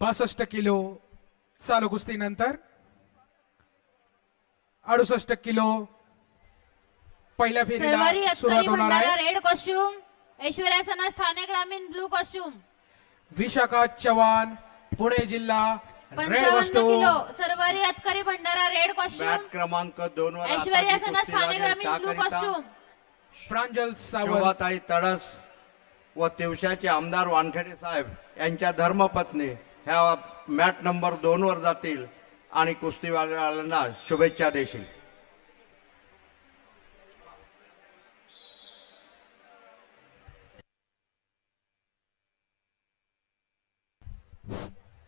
बासष्ट किलो चालू कुस्तीनंतर अडुसष्ट किलो पहिल्या फेरीला सर्वारी सुरुवात अत्करी होणार भंडारा आहे. रेड कॉस्ट्युम ऐश्वर्या सनास ठाणे ग्रामीण ब्लू कॉस्ट्युम विशाखा चव्हाण पुणे जिल्हा रेड वस्तू किलो सर्वारी अत्करी भंडारा रेड कॉस्ट्युम क्रमांक दोन वर ऐश्वर्या सनास ठाणे. ग्रामीण ब्लू कॉस्ट्युम प्रांजल सावंत. तडस व तिवशाचे आमदार वानखेडे साहेब यांच्या धर्मपत्नी ह्या मॅट नंबर दोन वर जातील आणि कुस्तीवाल्यांना शुभेच्छा देशील.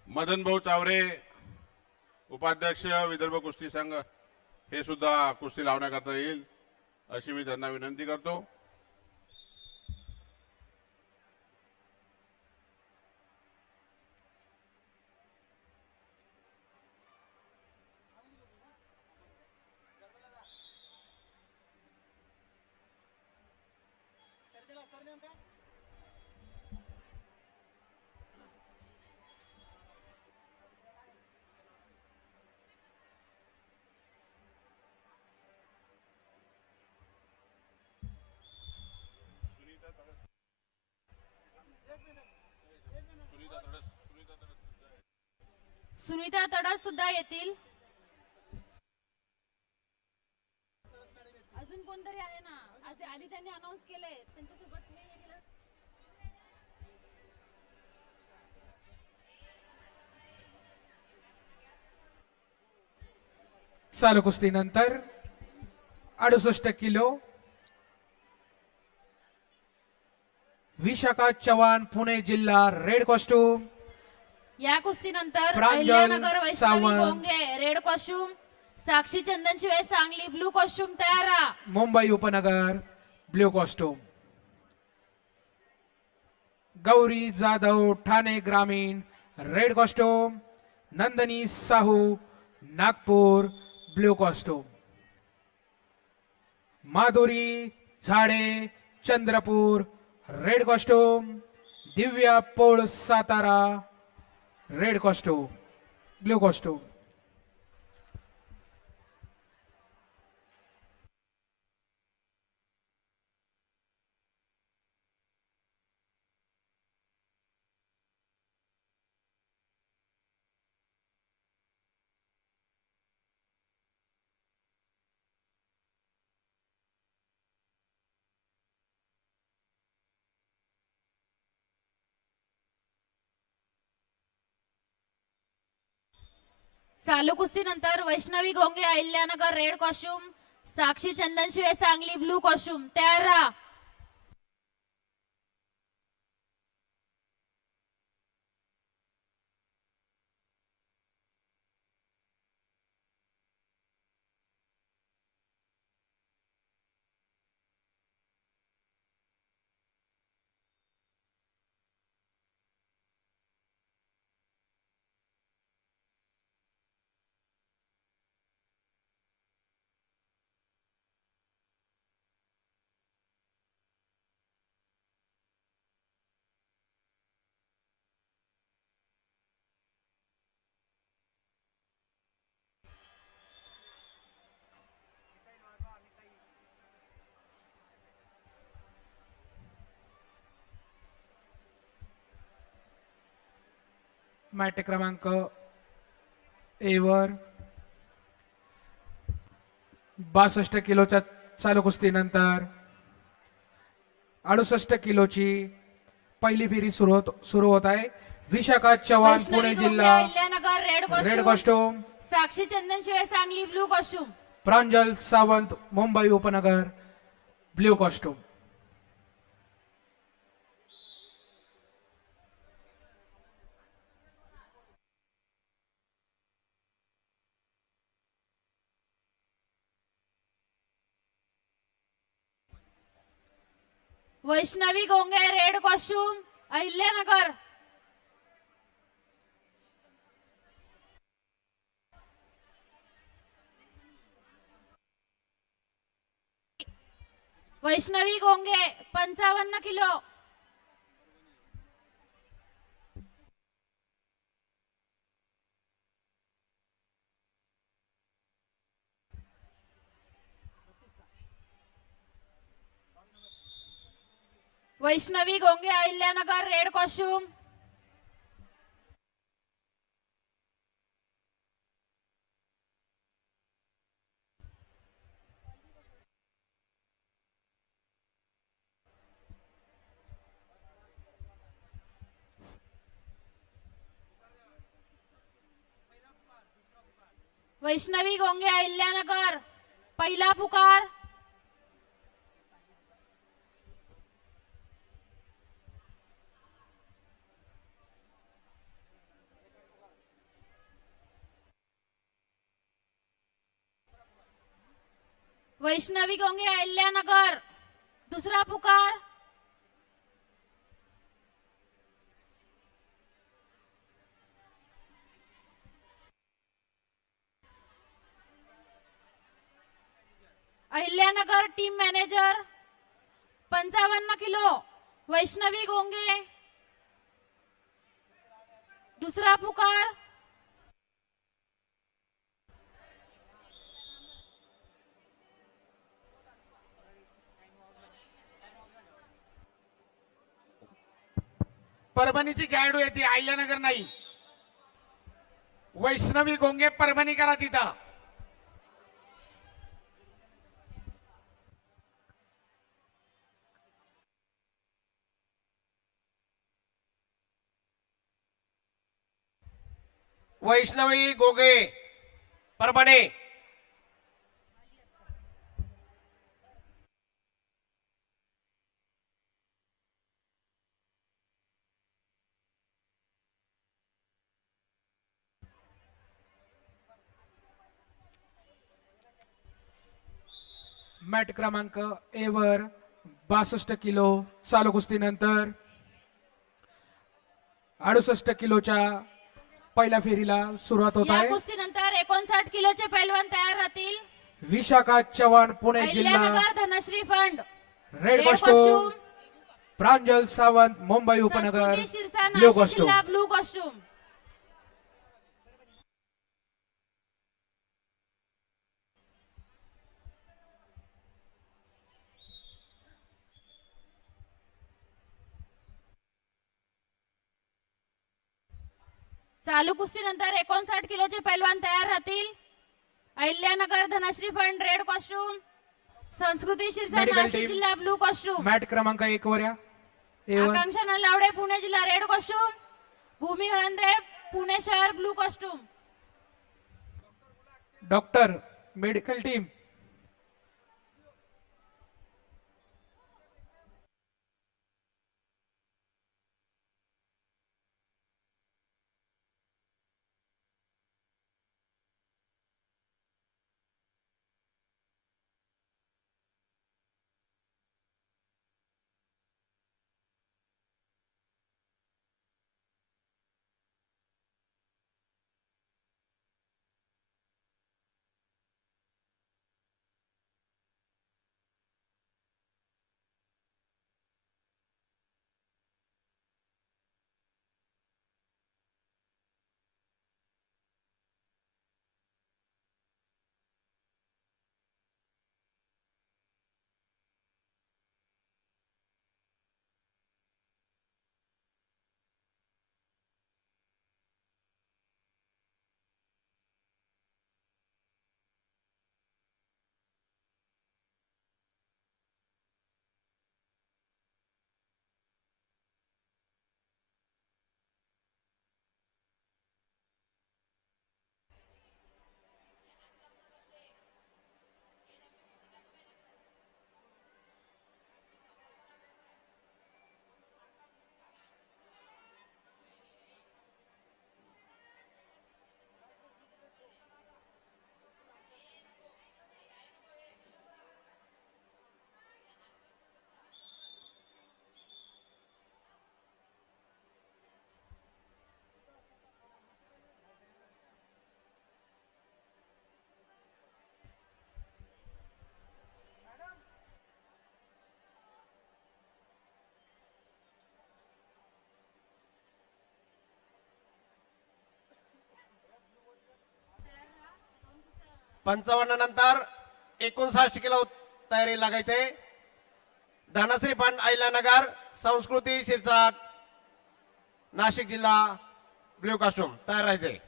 मदन भाऊ चावरे उपाध्यक्ष विदर्भ कुस्ती संघ हे सुद्धा कुस्ती लावण्याकरता येईल अशी मी त्यांना विनंती करतो. सुनीता तडस सुद्धा येतील. अजून कोणतरी आहे ना? आधी त्यांनी अनाऊन्स केलंय. त्यांच्यासोबत मी येईल. चालू कुस्तीनंतर अडुसष्ट किलो. विशाखा चव्हाण पुणे जिल्हा रेड कॉस्ट्यूम. या कुस्तीनंतर Ahilyanagar Vaishnavi. Gonge red costume Sakshi Chandan Shivay Sangli blue costume तयार राहा. मुंबई उपनगर ब्ल्यू कॉस्ट्यूम. गौरी जाधव ठाणे ग्रामीण red costume. Nandini Sahu Nagpur blue costume. Madhuri Zade Chandrapur red costume. Divya Pol Satara red costume blue costume चालू कुस्तीनंतर Vaishnavi Gonge Ahilyanagar red costume Sakshi Chandan Shivay Sangli blue costume तयार राहा. Mat क्रमांक ए वर बासष्ट किलोच्या चालू कुस्तीनंतर अडुसष्ट किलोची पहिली फेरी सुरू होत सुरू होत आहे. विशाखा चव्हाण पुणे जिल्हा red costume Sakshi Chandan Shivay Sangli blue costume Pranjal Sawant Mumbai उपनगर blue costume Vaishnavi Gonge red costume Ahilyanagar. Vaishnavi Gonge पंचावन्न kilo. Vaishnavi Gonge Ahilyanagar red costume. Vaishnavi Gonge Ahilyanagar पहिला पुकार. वैष्णवी गोंगे अहिल्यानगर. दुसरा पुकार. अहिल्यानगर टीम मॅनेजर पंचावन्न kilo. Vaishnavi Gonge. दुसरा पुकार. परभणीची खेळाडू आहे ती अहिल्यानगर नाही. वैष्णवी गोंगे परभणी करा तिथं. वैष्णवी गोगे परभणी. मॅट क्रमांक ए वर बासष्ट किलो चालू कुस्तीनंतर अडुसष्ट किलोच्या पहिल्या फेरीला सुरुवात होत या आहे. कुस्तीनंतर एकोणसाठ किलोचे पैलवान तयार राहतील. विशाखा चव्हाण पुणे जिल्हा. Ahilyanagar Dhanashri Fand. Red red costume costume. Pranjal Sawant Mumbai उपनगर. संस्कृती शिरसा ब्ल्यू नाशिक कॉस्ट्यूम जिल्हा ब्लू कॉस्ट्युम. चालू कुस्तीनंतर एकोणसाठ किलोचे पैलवान तयार राहतील. Ahilyanagar Dhanashri Fand red costume Sanskruti Shirsa Medical Nashik team. जिल्हा ब्लू कॉस्ट्युम मॅट क्रमांक एक वर या. आकांक्षा नलावडे पुणे जिल्हा रेड कॉस्ट्युम भूमी हळंदे पुणे शहर blue costume doctor medical team. पंचावन्न नंतर एकोणसाठ किलो तयारी लागायचे. धनश्री पण अहिल्यानगर संस्कृती शिरसाट नाशिक जिल्हा ब्ल्यू कॉस्ट्युम तयार राहायचे.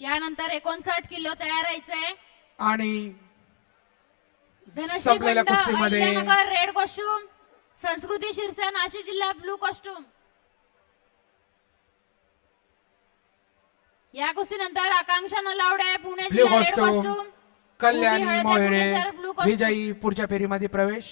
यानंतर एकोणसाठ किलो तयार राहायचंय आणि धनश्री संपलेल्या फंड कुस्तीमध्ये अहिल्यानगर रेड कॉस्ट्युम संस्कृती शिरसा नाशिक जिल्हा ब्लू कॉस्ट्युम. या कुस्तीनंतर आकांक्षा नलावडे पुणे ब्ल्यू जिल्हा रेड कॉस्ट्युम कॉस्ट्युम कल्याणी. विजयी पुढच्या फेरीमध्ये प्रवेश.